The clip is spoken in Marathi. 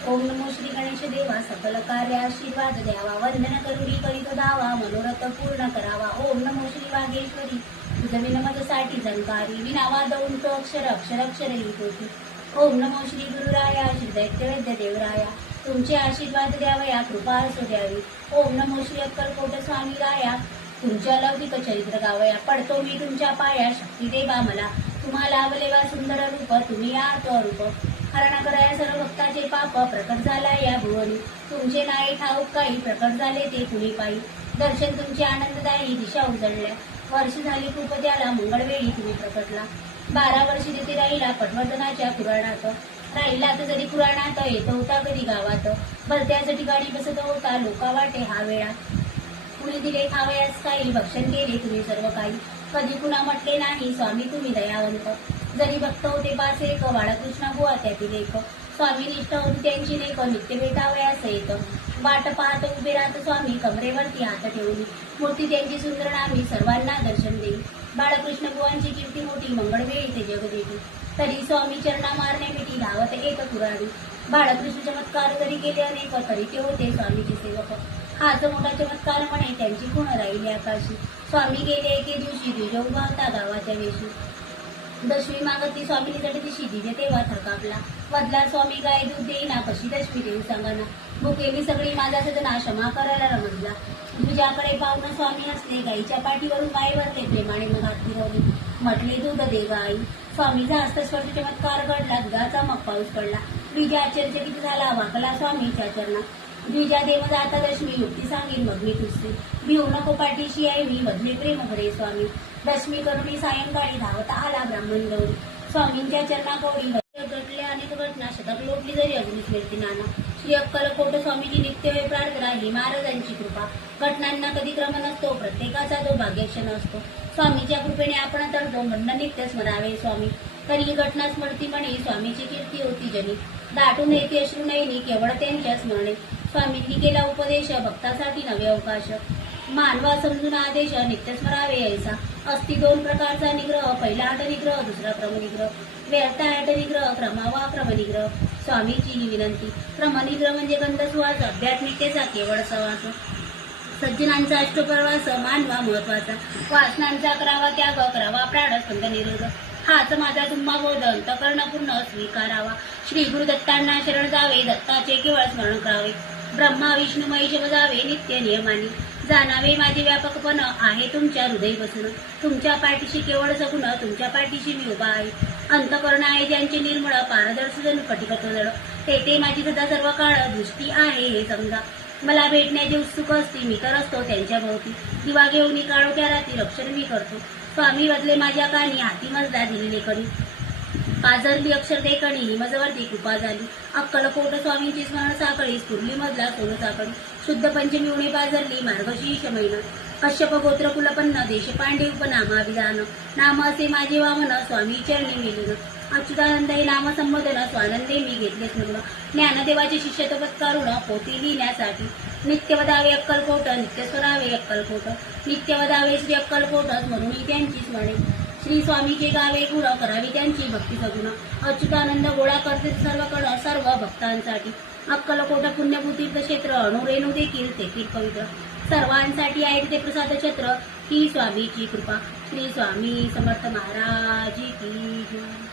ओम नमो श्री गणेश देवा, सकल कार्य आशीर्वाद द्यावा, वंदन करुणी करीत धावा, मनोरथ पूर्ण करावा। ओम नमो श्री वागेश्वरी, तुझ विनमतसाठी झंकारी, विनावा दौन तो अक्षर अक्षर अक्षर लिहितोती। ओम नमो श्री गुरुराया, श्री दैत्यवैद्य देवराया, तुमचे आशीर्वाद द्यावया, कृपा असो द्यावी। ओम नमो श्री अक्कलकोट स्वामी राया, तुमच्या लौकिक चरित्र गावया, पडतो मी तुमच्या पाया, शक्ती देवा मला, तुम्हाला लाभलेवा सुंदर रूप, तुम्ही या तो रूप। हरण कराया सर्व भक्ताचे पाप, प्रकट झाला या भुवनी, तुमचे नाही ठाऊक काही, प्रकट झाले ते कुणी पायी। दर्शन तुमचे आनंददायी, दिशा उजळल्या, वर्ष झाली खूप त्याला, मंगळवेळी तुम्ही प्रकटला। 12 वर्ष तेथे राहिला पटवर्धनाच्या पुराणात, राहिला तर जरी पुराणात, येत होता कधी गावात, भलत्याच ठिकाणी बसत होता, लोका वाटे हा वेळा। कुणी दिले खावयास काही, भक्षण केले तुम्ही सर्व काही, कधी कुणा म्हटले नाही स्वामी तुम्ही दयावंत। जरी भक्त होते पास एक, बाळकृष्ण बुवा त्यातील एक, स्वामी निष्ठ होती त्यांची लेख, नित्य भेटावयास येत। वाट पाहत उभे राहत स्वामी, कमरेवरती हात ठेवली, मूर्ती त्यांची सुंदर नामी, सर्वांना दर्शन देई। बाळकृष्ण बुवांची कीर्ती मोठी, मंगळवेळी ते जग देती, तरी स्वामी चरणा मारणे मिठी, धावत एक पुराणी। बाळकृष्ण चमत्कार जरी केले अनेक, तरी ते होते स्वामीचे सेवक, हाच मोठा चमत्कार म्हणे त्यांची खूण राहिली आकाशी। स्वामी गेले एके दिवशी, द्विज उभा होता गावाच्या वेशी, दशमी मागती स्वामीनी दिशी, दिवे तेव्हा थरकापला, वदला स्वामी गाय दूध देईना, कशी दशमी देऊ सांगा ना, भुकेली सगळी माझा सजना, क्षमा करायला रमजला। तुझ्याकडे पाहुणं स्वामी असले, गाईच्या पाठीवरून गाय भरले, प्रेमाने मग हात फिरवली, म्हटले दूध दे गाई। स्वामीचा हस्तस्पर्श चमत्कार घडला, दुधाचा मग पाऊस पडला, द्विज आश्चर्यचकित झाला, वाकला स्वामीच्या चरणा। द्विजा देव जाता दशमी, युक्ती सांगेन मग मी तुझे, भिवू नको पाठीशी आहे मी, बदले प्रेम भरे स्वामी। दशमी करुणी सायंकाळी, धावता आला ब्राह्मण गौरी, स्वामींच्या चरणा गौरी। घडले अनेक घटना, शतक लोटली जरी अग्नी स्मृती नाना, श्री अक्कलकोट स्वामीची नित्य वे प्रार्थना, ही महाराजांची कृपा। घटनांना कधी क्रम नसतो, प्रत्येकाचा तो भाग्यक्षण असतो, स्वामीच्या कृपेने आपण तरतो, म्हणणं नित्य स्मरावे स्वामी। तरी घटना स्मृती म्हणे, स्वामीची कीर्ती होती जनी, दाटून येते अश्रू नयनी, केवळ त्यांच्या स्मरणे। स्वामींनी केला उपदेश, भक्तासाठी नवे अवकाश, मानवा समजून आदेश, नित्य स्मरावे ऐसा। असती 2 प्रकारचा निग्रह, पहिला हट निग्रह, दुसरा क्रमनिग्रह, व्यर्थ हट निग्रह, क्रमावा क्रमनिग्रह। स्वामीची ही विनंती, क्रमनिग्रह म्हणजे गंध सुवास, अध्यात्मिकतेचा केवळ सहवास, सज्जनांचा अष्टप्रवास, मानवा महत्वाचा, वासनांचा करावा त्याग, करावा प्राण स्कंद निरोध, हाच माझा तुम्हा बोध, अंतकर्ण पूर्ण स्वीकारावा। श्री गुरुदत्तांना शरण जावे, दत्ताचे केवळ स्मरण करावे, ब्रह्मा विष्णू महेश बजावे नित्य नियमानी, जाणावे माझे व्यापकपण आहे तुमच्या हृदय बसून, तुमच्या पाठीशी केवळ सगुण, तुमच्या पाठीशी मी उभा आहे। अंतकर्ण आहे ज्यांचे निर्मळ, पारदर्शी जणू कटिकत्व जड, ते माझी सदा सर्व काळ दृष्टी आहे हे समजा। मला भेटण्याचे उत्सुक असते, मी तर असतो त्यांच्या भोवती, दिवा घेऊन काळोख्या रात्री रक्षण मी करतो। स्वामी बदले माझ्या कानी, हाती मजदा दिलेले कणी, पाझरली अक्षर देखणी, हिमजवरती कृपा झाली। अक्कलकोट स्वामींची स्मरण साखळी, स्फुरली मधला सोन साखळी, शुद्ध पंचमी उणे पाझरली, मार्गशीर्ष महिना, कश्यप गोत्र कुलपन्न, देश पांडे नामाभिधान, नाम असे माझे वामन, स्वामी चरणी मिलन। अच्युतानंद हे नाम संबोधन, स्वानंदे मी घेतले स्मरण, ज्ञानदेवाचे शिष्यत्व पत्कारुण, पोथी लिहिण्यासाठी। नित्य वदावे अक्कलकोट, नित्य स्वरावे अक्कलकोट, नित्य वदावे श्री अक्कलकोट, म्हणून त्यांची स्मरणे। श्री स्वामीचे गावे गुण, करावी त्यांची भक्ती सगुण, अच्युतानंद गोळा करते सर्वकड, सर्व भक्तांसाठी। अक्कलकोट पुण्यभूतीर्थ क्षेत्र, अणुरेणू देखील तेथील पवित्र, सर्वांसाठी आहे तिथे प्रसाद छत्र, ही स्वामीची कृपा। श्री स्वामी समर्थ महाराज की जय।